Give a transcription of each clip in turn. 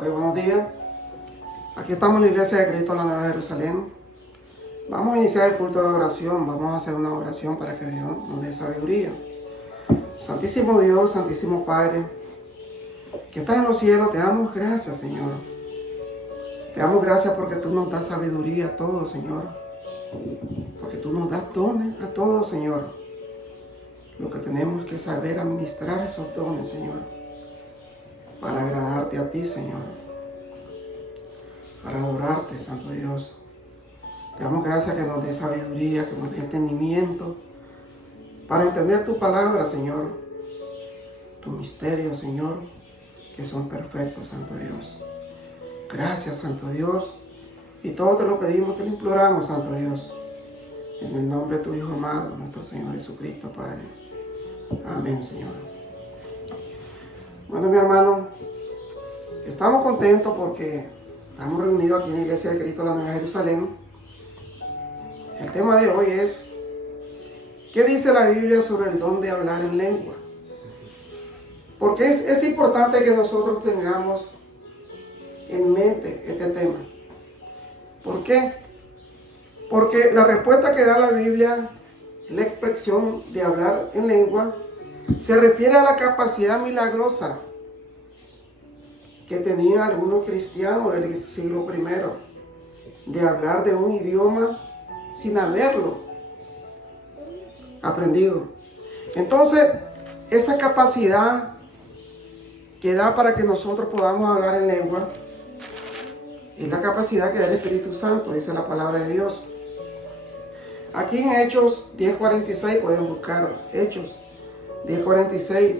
Ok, buenos días. Aquí estamos en la iglesia de Cristo, la Nueva Jerusalén. Vamos a iniciar el culto de oración. Vamos a hacer una oración para que Dios nos dé sabiduría. Santísimo Dios, Santísimo Padre, que estás en los cielos, te damos gracias, Señor. Te damos gracias porque tú nos das sabiduría a todos, Señor. Porque tú nos das dones a todos, Señor. Lo que tenemos que saber administrar esos dones, Señor, para agradarte a ti, Señor, para adorarte, Santo Dios. Te damos gracias que nos dé sabiduría, que nos dé entendimiento, para entender tu palabra, Señor, tu misterio, Señor, que son perfectos, Santo Dios. Gracias, Santo Dios, y todo te lo pedimos, te lo imploramos, Santo Dios, en el nombre de tu Hijo amado, nuestro Señor Jesucristo, Padre. Amén, Señor. Bueno, mi hermano, estamos contentos porque estamos reunidos aquí en la iglesia de Cristo, la Nueva Jerusalén. El tema de hoy es, ¿qué dice la Biblia sobre el don de hablar en lengua? Porque es importante que nosotros tengamos en mente este tema. ¿Por qué? Porque la respuesta que da la Biblia, la expresión de hablar en lengua, se refiere a la capacidad milagrosa que tenían algunos cristianos del siglo I de hablar de un idioma sin haberlo aprendido. Entonces, esa capacidad que da para que nosotros podamos hablar en lengua es la capacidad que da el Espíritu Santo, dice la palabra de Dios. Aquí en Hechos 10:46 pueden buscar Hechos 10:46.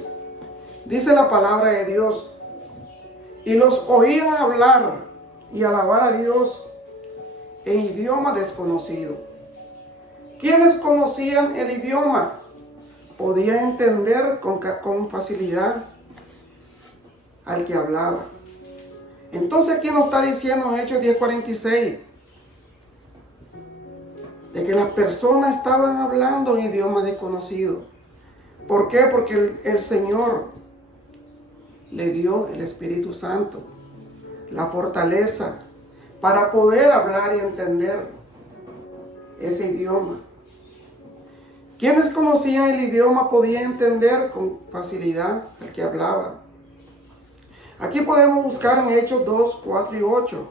Dice la palabra de Dios: y los oían hablar y alabar a Dios en idioma desconocido. Quienes conocían el idioma podían entender con facilidad al que hablaba. Entonces aquí nos está diciendo en Hechos 10:46 de que las personas estaban hablando en idioma desconocido. ¿Por qué? Porque el Señor le dio el Espíritu Santo, la fortaleza para poder hablar y entender ese idioma. Quienes conocían el idioma podían entender con facilidad al que hablaba. Aquí podemos buscar en Hechos 2, 4 y 8.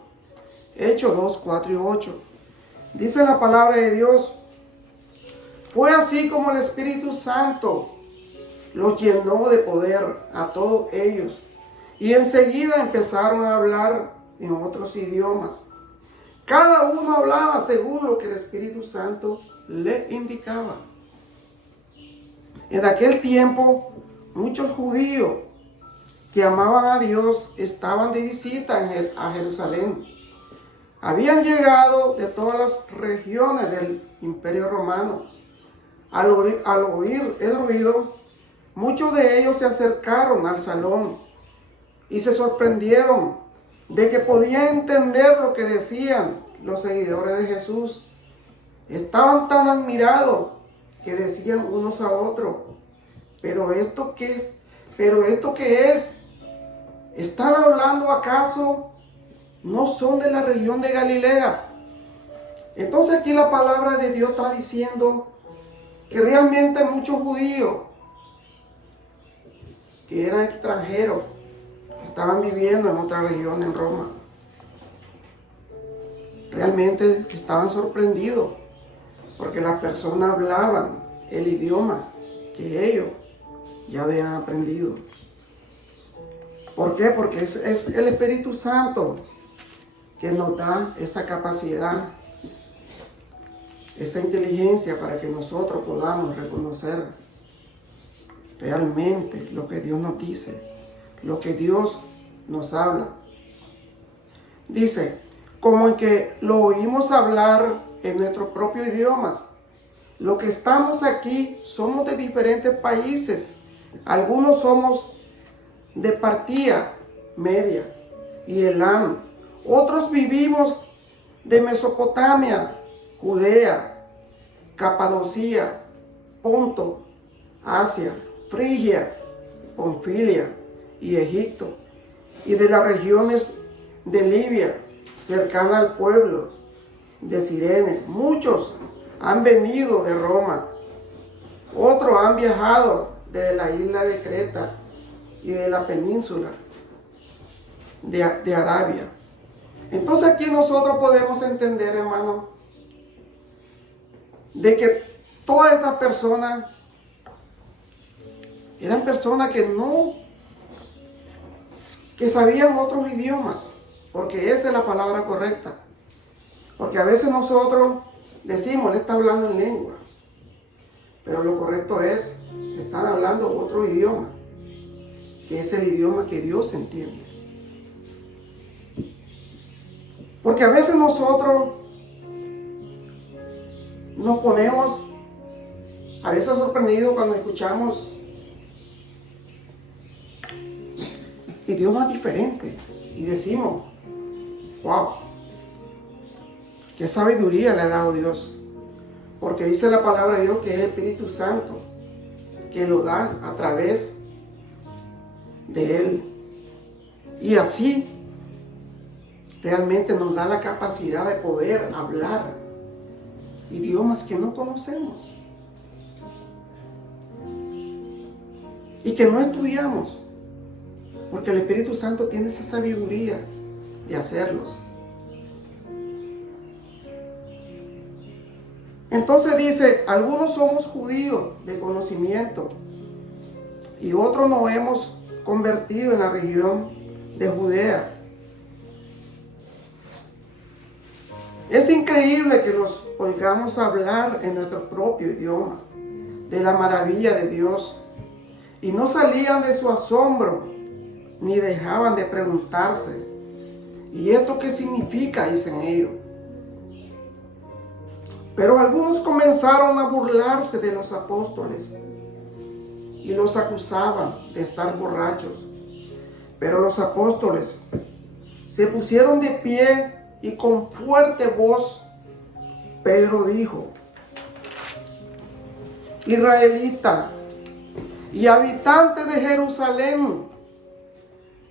Hechos 2, 4 y 8. Dice la palabra de Dios: fue así como el Espíritu Santo los llenó de poder a todos ellos, y enseguida empezaron a hablar en otros idiomas. Cada uno hablaba según lo que el Espíritu Santo le indicaba. En aquel tiempo, muchos judíos que amaban a Dios estaban de visita a Jerusalén. Habían llegado de todas las regiones del Imperio Romano. Al oír el ruido, muchos de ellos se acercaron al salón y se sorprendieron de que podían entender lo que decían los seguidores de Jesús. Estaban tan admirados que decían unos a otros: ¿Pero esto qué es? ¿Pero esto qué es? ¿Están hablando acaso? ¿No son de la región de Galilea? Entonces aquí la palabra de Dios está diciendo que realmente muchos judíos que eran extranjeros estaban viviendo en otra región en Roma. Realmente estaban sorprendidos porque las personas hablaban el idioma que ellos ya habían aprendido. ¿Por qué? Porque es el Espíritu Santo que nos da esa capacidad, esa inteligencia para que nosotros podamos reconocer realmente lo que Dios nos dice, lo que Dios nos habla. Dice, como en que lo oímos hablar en nuestros propios idiomas. Los que estamos aquí somos de diferentes países. Algunos somos de Partía Media y Elam. Otros vivimos de Mesopotamia, Judea, Capadocia, Ponto, Asia, Frigia, Panfilia y Egipto, y de las regiones de Libia, cercana al pueblo de Cirene. Muchos han venido de Roma, otros han viajado de la isla de Creta y de la península de Arabia. Entonces aquí nosotros podemos entender, hermano, de que todas estas personas eran personas que sabían otros idiomas, porque esa es la palabra correcta. Porque a veces nosotros decimos, él está hablando en lengua, pero lo correcto es, están hablando otro idioma, que es el idioma que Dios entiende. Porque a veces nosotros nos ponemos, a veces sorprendidos cuando escuchamos idiomas diferentes y decimos, wow, qué sabiduría le ha dado Dios. Porque dice la palabra de Dios que es el Espíritu Santo que lo da a través de Él. Y así realmente nos da la capacidad de poder hablar idiomas que no conocemos y que no estudiamos, porque el Espíritu Santo tiene esa sabiduría de hacerlos. Entonces dice, algunos somos judíos de conocimiento y otros nos hemos convertido en la región de Judea. Es increíble que los oigamos hablar en nuestro propio idioma de la maravilla de Dios y no salían de su asombro ni dejaban de preguntarse, ¿y esto qué significa?, dicen ellos. Pero algunos comenzaron a burlarse de los apóstoles y los acusaban de estar borrachos. Pero los apóstoles se pusieron de pie y con fuerte voz Pedro dijo, israelita y habitantes de Jerusalén,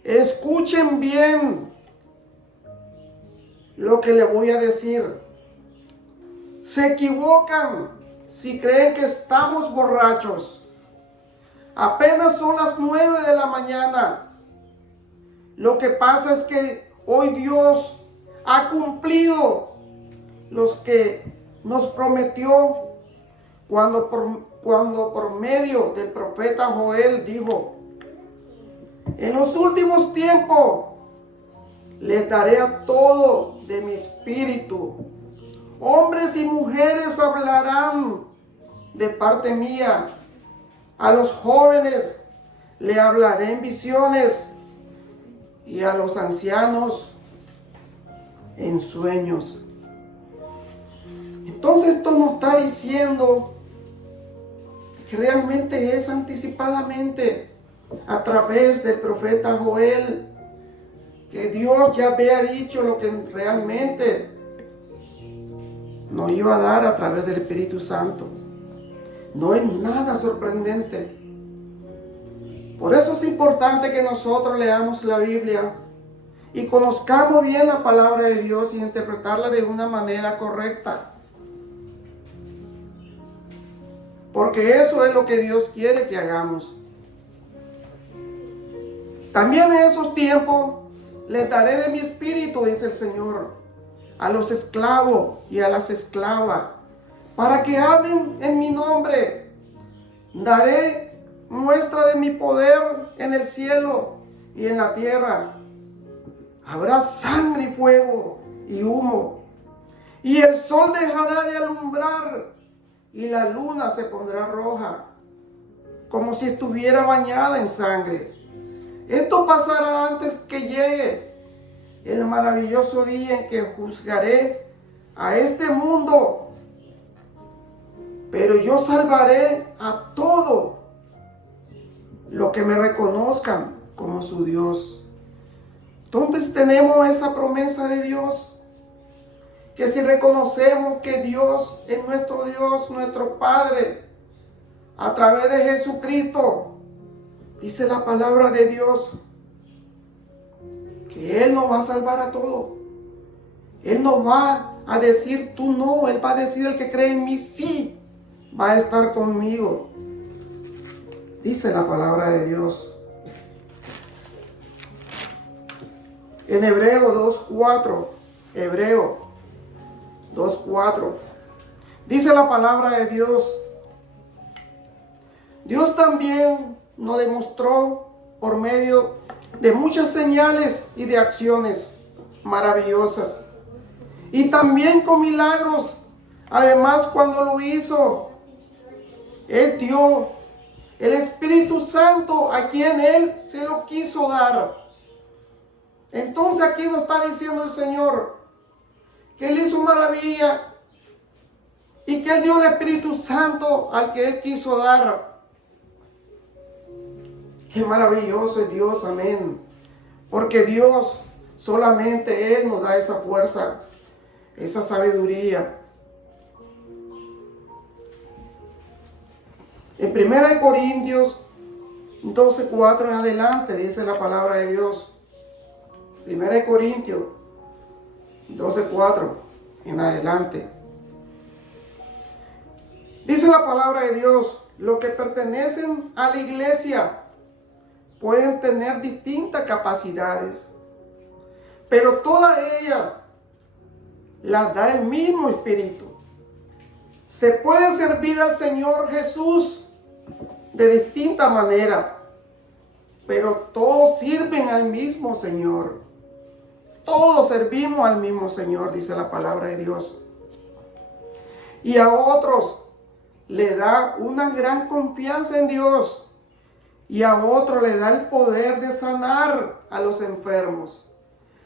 escuchen bien lo que les voy a decir. Se equivocan si creen que estamos borrachos. Apenas son las 9 de la mañana. Lo que pasa es que hoy Dios ha cumplido los que nos prometió cuando por medio del profeta Joel dijo, en los últimos tiempos les daré a todo de mi espíritu. Hombres y mujeres hablarán de parte mía. A los jóvenes le hablaré en visiones y a los ancianos en sueños. Entonces esto nos está diciendo que realmente es anticipadamente a través del profeta Joel que Dios ya había dicho lo que realmente nos iba a dar a través del Espíritu Santo. No es nada sorprendente. Por eso es importante que nosotros leamos la Biblia y conozcamos bien la palabra de Dios y interpretarla de una manera correcta. Porque eso es lo que Dios quiere que hagamos. También en esos tiempos les daré de mi espíritu, dice el Señor, a los esclavos y a las esclavas, para que hablen en mi nombre. Daré muestra de mi poder en el cielo y en la tierra. Habrá sangre y fuego y humo, y el sol dejará de alumbrar, y la luna se pondrá roja, como si estuviera bañada en sangre. Esto pasará antes que llegue el maravilloso día en que juzgaré a este mundo, pero yo salvaré a todo lo que me reconozcan como su Dios. Entonces tenemos esa promesa de Dios, que si reconocemos que Dios es nuestro Dios, nuestro Padre, a través de Jesucristo, dice la palabra de Dios, que Él nos va a salvar a todos. Él no va a decir tú no, Él va a decir el que cree en mí sí, va a estar conmigo. Dice la palabra de Dios. En Hebreo 2:4, Hebreo 2:4, dice la palabra de Dios. Dios también nos demostró por medio de muchas señales y de acciones maravillosas. Y también con milagros. Además, cuando lo hizo, Él dio el Espíritu Santo a quien Él se lo quiso dar. Entonces aquí nos está diciendo el Señor que Él hizo maravilla y que Él dio el Espíritu Santo al que Él quiso dar. Qué maravilloso es Dios, amén. Porque Dios, solamente Él nos da esa fuerza, esa sabiduría. En 1 Corintios 12:4 en adelante dice la palabra de Dios. 1 Corintios 12:4 en adelante. Dice la palabra de Dios, los que pertenecen a la iglesia pueden tener distintas capacidades, pero todas ellas las da el mismo Espíritu. Se puede servir al Señor Jesús de distinta manera, pero todos sirven al mismo Señor. Todos servimos al mismo Señor, dice la palabra de Dios. Y a otros le da una gran confianza en Dios. Y a otros le da el poder de sanar a los enfermos.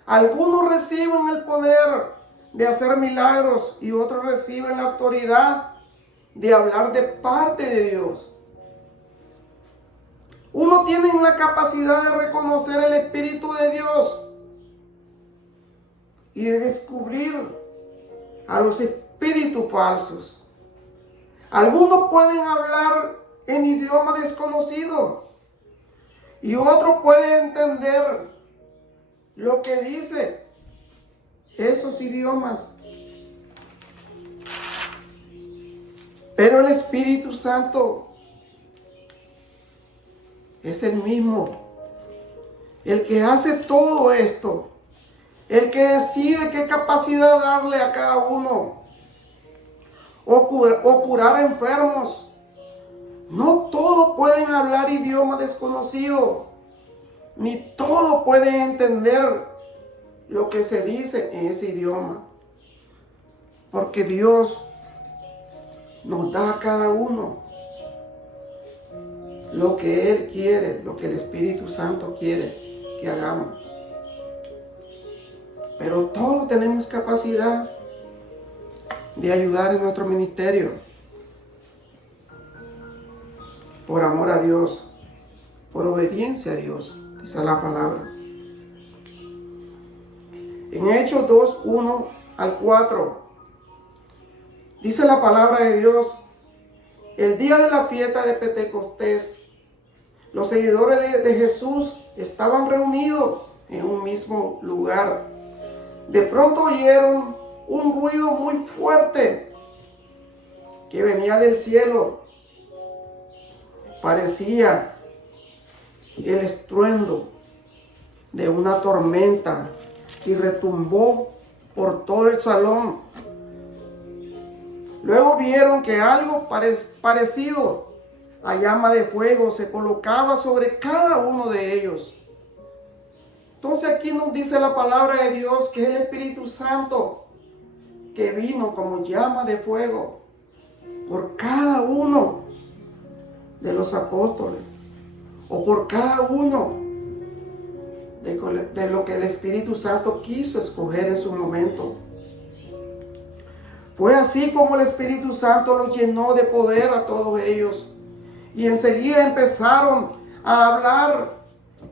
Algunos reciben el poder de hacer milagros y otros reciben la autoridad de hablar de parte de Dios. Uno tiene la capacidad de reconocer el Espíritu de Dios y de descubrir a los espíritus falsos. Algunos pueden hablar en idioma desconocido y otros pueden entender lo que dice esos idiomas. Pero el Espíritu Santo es el mismo, el que hace todo esto, el que decide qué capacidad darle a cada uno, o curar enfermos. No todos pueden hablar idioma desconocido, ni todos pueden entender lo que se dice en ese idioma, porque Dios nos da a cada uno lo que Él quiere, lo que el Espíritu Santo quiere que hagamos. Pero todos tenemos capacidad de ayudar en nuestro ministerio, por amor a Dios, por obediencia a Dios, dice la palabra. En Hechos 2:1 al 4, dice la palabra de Dios: el día de la fiesta de Pentecostés, los seguidores de Jesús estaban reunidos en un mismo lugar. De pronto oyeron un ruido muy fuerte que venía del cielo. Parecía el estruendo de una tormenta y retumbó por todo el salón. Luego vieron que algo parecido a llama de fuego se colocaba sobre cada uno de ellos. Entonces aquí nos dice la palabra de Dios que es el Espíritu Santo que vino como llama de fuego por cada uno de los apóstoles, o por cada uno de lo que el Espíritu Santo quiso escoger en su momento. Fue así como el Espíritu Santo los llenó de poder a todos ellos, y enseguida empezaron a hablar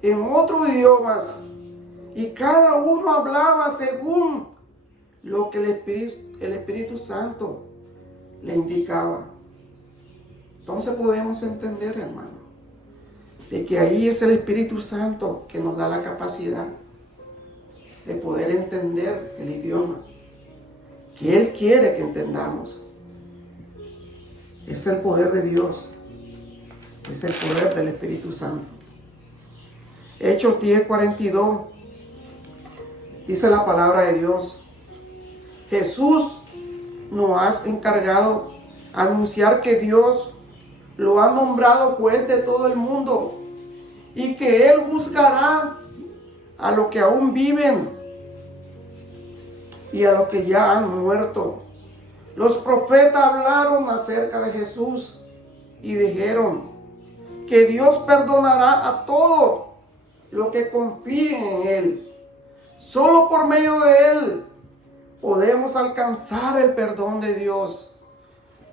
en otros idiomas, y cada uno hablaba según lo que el Espíritu Santo le indicaba. Entonces podemos entender, hermano, de que ahí es el Espíritu Santo que nos da la capacidad de poder entender el idioma que Él quiere que entendamos. Es el poder de Dios. Es el poder del Espíritu Santo. Hechos 10:42 dice la palabra de Dios: Jesús nos ha encargado anunciar que Dios lo ha nombrado juez de todo el mundo y que Él juzgará a los que aún viven y a los que ya han muerto. Los profetas hablaron acerca de Jesús y dijeron que Dios perdonará a todos los que confíen en Él. Solo por medio de Él podemos alcanzar el perdón de Dios.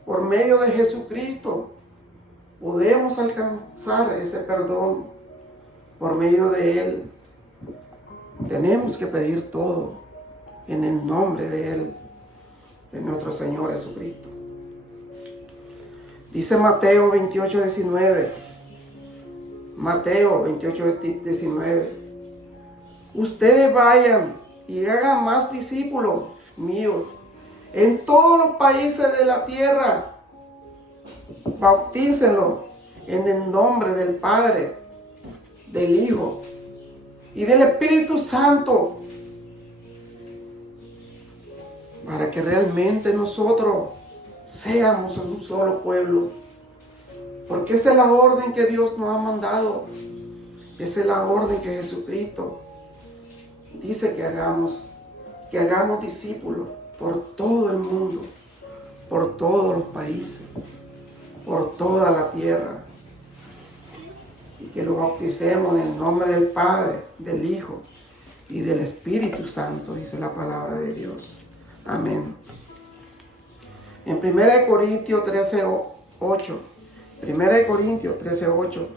Por medio de Jesucristo podemos alcanzar ese perdón. Por medio de Él tenemos que pedir todo en el nombre de Él, de nuestro Señor Jesucristo. Dice Mateo 28:19. Mateo 28:19. Ustedes vayan y hagan más discípulos míos en todos los países de la tierra. Bautícenlos en el nombre del Padre, del Hijo y del Espíritu Santo, para que realmente nosotros seamos un solo pueblo. Porque esa es la orden que Dios nos ha mandado. Esa es la orden que Jesucristo dice que hagamos discípulos por todo el mundo, por todos los países, por toda la tierra. Y que lo bauticemos en el nombre del Padre, del Hijo y del Espíritu Santo, dice la palabra de Dios. Amén. En 1 Corintios 13:8, 1 Corintios 13:8,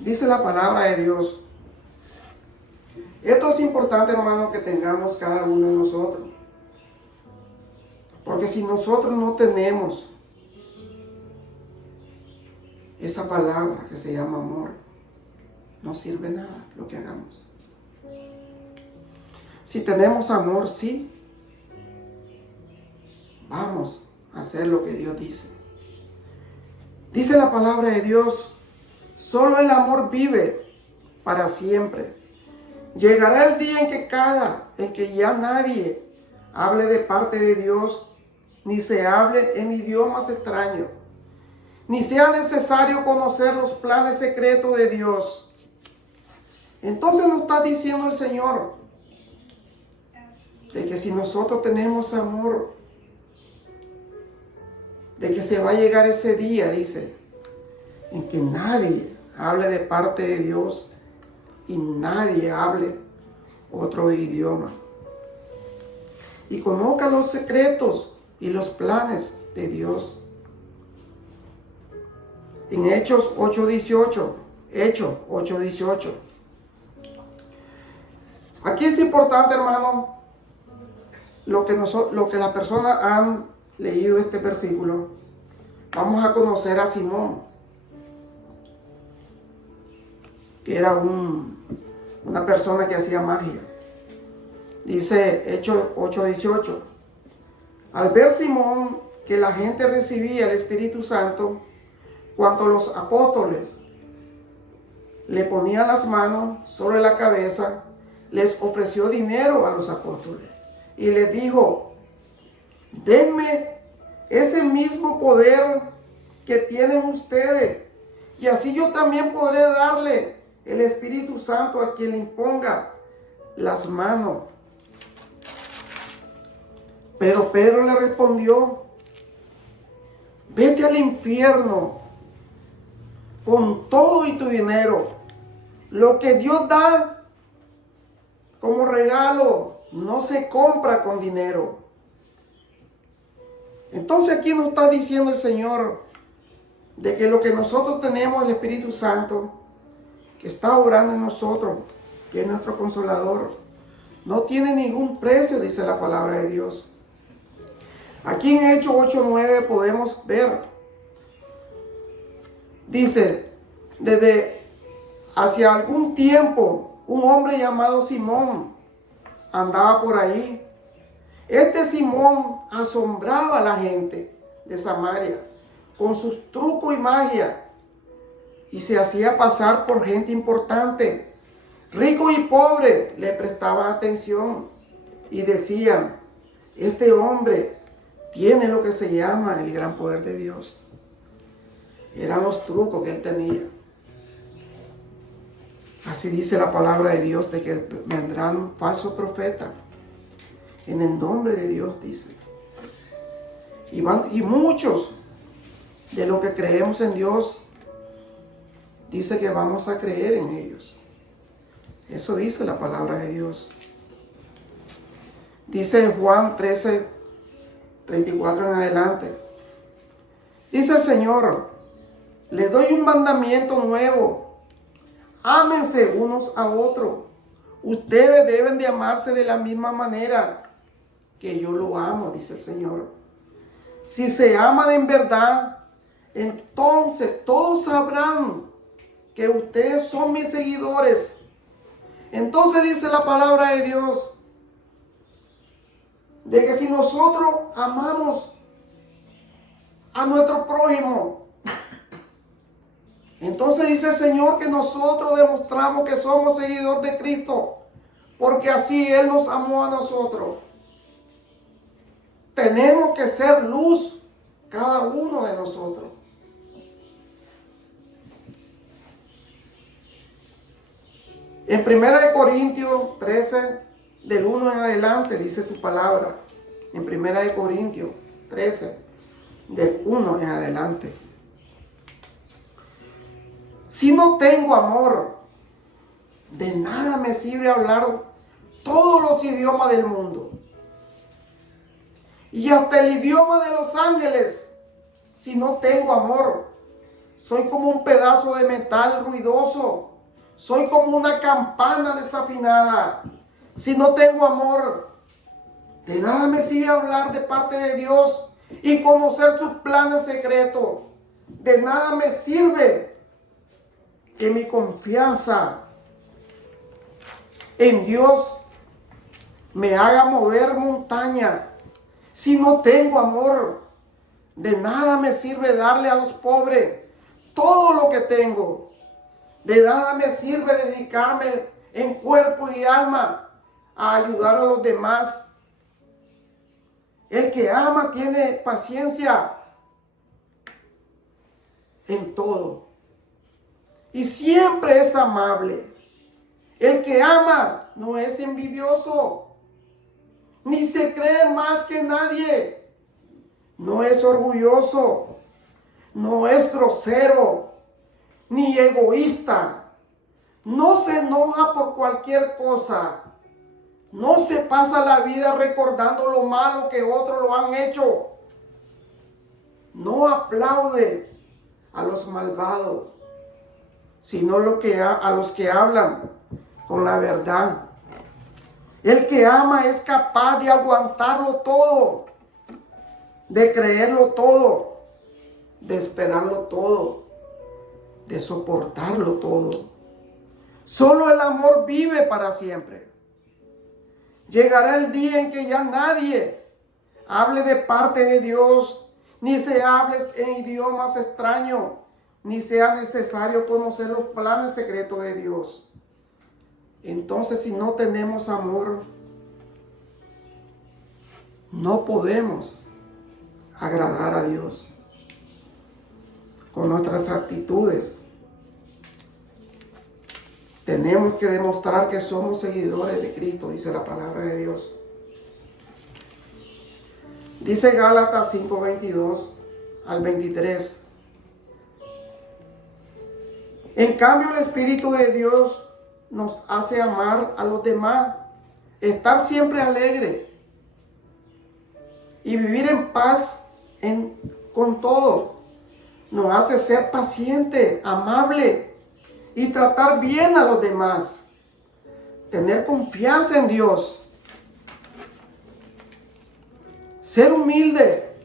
dice la palabra de Dios. Esto es importante, hermanos, que tengamos cada uno de nosotros. Porque si nosotros no tenemos esa palabra que se llama amor, no sirve nada lo que hagamos. Si tenemos amor, sí, vamos a hacer lo que Dios dice. Dice la palabra de Dios: solo el amor vive para siempre. Llegará el día en que ya nadie hable de parte de Dios, ni se hable en idiomas extraños, ni sea necesario conocer los planes secretos de Dios. Entonces nos está diciendo el Señor de que si nosotros tenemos amor, de que se va a llegar ese día, dice, en que nadie hable de parte de Dios y nadie hable otro idioma, y conozca los secretos y los planes de Dios. En Hechos 8:18, aquí es importante, hermano, lo que las personas han leído este versículo. Vamos a conocer a Simón, que era una persona que hacía magia. Dice Hechos 8:18. Al ver Simón que la gente recibía el Espíritu Santo, cuando los apóstoles le ponían las manos sobre la cabeza, les ofreció dinero a los apóstoles y les dijo: denme ese mismo poder que tienen ustedes, y así yo también podré darle el Espíritu Santo a quien le imponga las manos. Pero Pedro le respondió: vete al infierno con todo y tu dinero. Lo que Dios da como regalo no se compra con dinero. Entonces aquí nos está diciendo el Señor de que lo que nosotros tenemos, el Espíritu Santo, que está obrando en nosotros, que es nuestro consolador, no tiene ningún precio, dice la palabra de Dios. Aquí en Hechos 8:9 podemos ver, dice, desde hacia algún tiempo un hombre llamado Simón andaba por ahí. Este Simón asombraba a la gente de Samaria con sus trucos y magia y se hacía pasar por gente importante. Ricos y pobres le prestaban atención y decían: este hombre tiene lo que se llama el gran poder de Dios. Eran los trucos que él tenía. Así dice la palabra de Dios, de que vendrán falsos profetas. En el nombre de Dios dice. Y muchos de los que creemos en Dios, dice que vamos a creer en ellos. Eso dice la palabra de Dios. Dice Juan 13, 34 en adelante. Dice el Señor: les doy un mandamiento nuevo. Ámense unos a otros. Ustedes deben de amarse de la misma manera que yo lo amo, dice el Señor. Si se aman en verdad, entonces todos sabrán que ustedes son mis seguidores. Entonces dice la palabra de Dios, de que si nosotros amamos a nuestro prójimo, entonces dice el Señor que nosotros demostramos que somos seguidores de Cristo, porque así Él nos amó a nosotros. Tenemos que ser luz, cada uno de nosotros. En 1 Corintios 13, del 1 en adelante, dice su palabra. En 1 Corintios 13, del 1 en adelante. Si no tengo amor, de nada me sirve hablar todos los idiomas del mundo. Y hasta el idioma de los ángeles, si no tengo amor, soy como un pedazo de metal ruidoso. Soy como una campana desafinada. Si no tengo amor, de nada me sirve hablar de parte de Dios y conocer sus planes secretos. De nada me sirve que mi confianza en Dios me haga mover montaña. Si no tengo amor, de nada me sirve darle a los pobres todo lo que tengo. De nada me sirve dedicarme en cuerpo y alma a ayudar a los demás. El que ama tiene paciencia en todo y siempre es amable. El que ama no es envidioso, ni se cree más que nadie. No es orgulloso, no es grosero, ni egoísta. No se enoja por cualquier cosa. No se pasa la vida recordando lo malo que otros lo han hecho. No aplaude a los malvados, sino a los que hablan con la verdad. El que ama es capaz de aguantarlo todo, de creerlo todo, de esperarlo todo, de soportarlo todo. Solo el amor vive para siempre. Llegará el día en que ya nadie hable de parte de Dios, ni se hable en idiomas extraños, ni sea necesario conocer los planes secretos de Dios. Entonces, si no tenemos amor, no podemos agradar a Dios con nuestras actitudes. Tenemos que demostrar que somos seguidores de Cristo, dice la palabra de Dios. Dice Gálatas 5:22 al 23. En cambio, el Espíritu de Dios nos hace amar a los demás, estar siempre alegre y vivir en paz con todo. Nos hace ser paciente, amable y tratar bien a los demás. Tener confianza en Dios. Ser humilde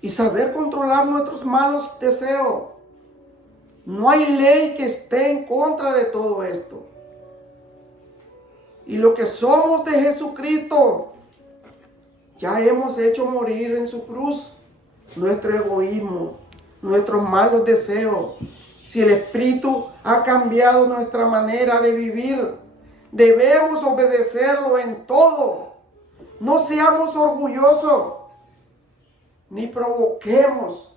y saber controlar nuestros malos deseos. No hay ley que esté en contra de todo esto. Y lo que somos de Jesucristo, ya hemos hecho morir en su cruz nuestro egoísmo, nuestros malos deseos. Si el Espíritu ha cambiado nuestra manera de vivir, debemos obedecerlo en todo. No seamos orgullosos, ni provoquemos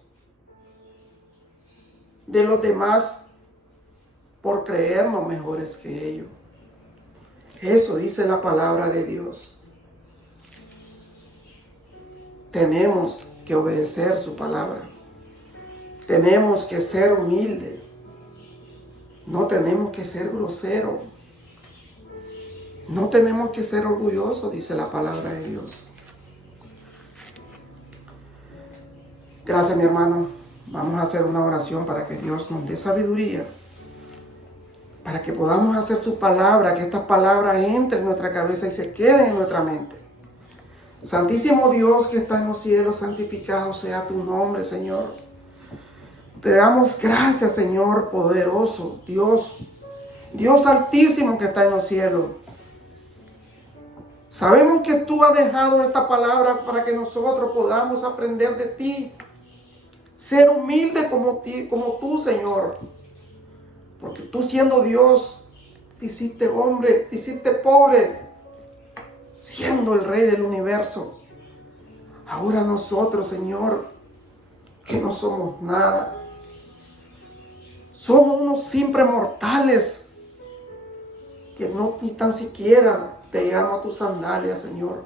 de los demás por creernos mejores que ellos. Eso dice la palabra de Dios. Tenemos que obedecer su palabra. Tenemos que ser humildes. No tenemos que ser groseros. No tenemos que ser orgullosos, dice la palabra de Dios. Gracias, mi hermano. Vamos a hacer una oración para que Dios nos dé sabiduría, para que podamos hacer su palabra, que estas palabras entren en nuestra cabeza y se queden en nuestra mente. Santísimo Dios que está en los cielos, santificado sea tu nombre, Señor. Te damos gracias, Señor poderoso, Dios altísimo que está en los cielos. Sabemos que tú has dejado esta palabra para que nosotros podamos aprender de ti. Ser humilde como tú, Señor. Porque tú, siendo Dios, te hiciste hombre, te hiciste pobre, siendo el Rey del universo. Ahora nosotros, Señor, que no somos nada, somos unos simples mortales que no ni tan siquiera te llamo a tus sandalias, Señor.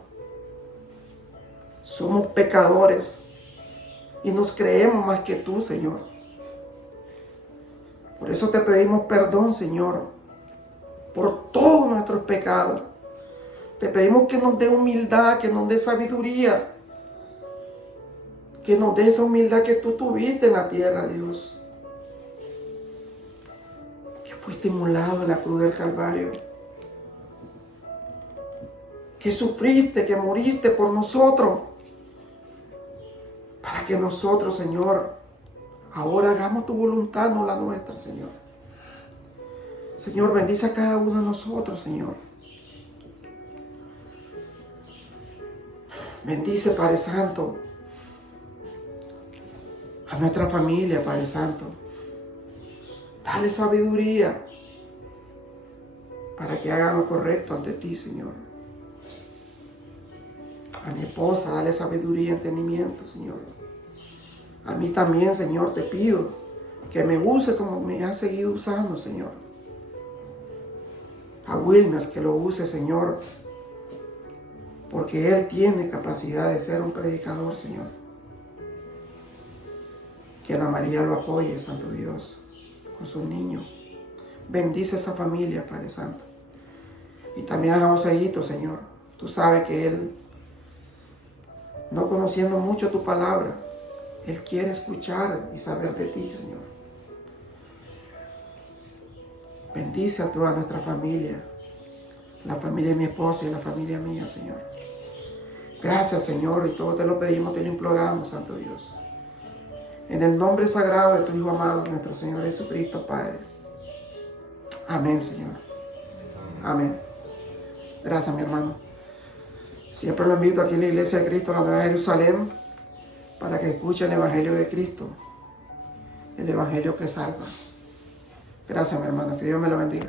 Somos pecadores y nos creemos más que tú, Señor. Por eso te pedimos perdón, Señor, por todos nuestros pecados. Te pedimos que nos dé humildad, que nos dé sabiduría, que nos dé esa humildad que tú tuviste en la tierra, Dios. Que fuiste inmolado en la cruz del Calvario. Que sufriste, que moriste por nosotros. Para que nosotros, Señor, ahora hagamos tu voluntad, no la nuestra, Señor. Señor, bendice a cada uno de nosotros, Señor. Bendice, Padre Santo, a nuestra familia, Padre Santo. Dale sabiduría para que hagan lo correcto ante ti, Señor. A mi esposa, dale sabiduría y entendimiento, Señor. A mí también, Señor, te pido que me use como me has seguido usando, Señor. A Wilmer, que lo use, Señor, porque él tiene capacidad de ser un predicador, Señor. Que Ana María lo apoye, Santo Dios, con sus niños. Bendice esa familia, Padre Santo. Y también a Joséito, Señor. Tú sabes que él, no conociendo mucho tu palabra, él quiere escuchar y saber de ti, Señor. Bendice a toda nuestra familia, la familia de mi esposa y la familia mía, Señor. Gracias, Señor, y todo te lo pedimos, te lo imploramos, Santo Dios. En el nombre sagrado de tu Hijo amado, nuestro Señor Jesucristo, Padre. Amén, Señor. Amén. Gracias, mi hermano. Siempre lo invito aquí en la Iglesia de Cristo, la Nueva Jerusalén, para que escuchen el Evangelio de Cristo, el Evangelio que salva. Gracias, mi hermano. Que Dios me lo bendiga.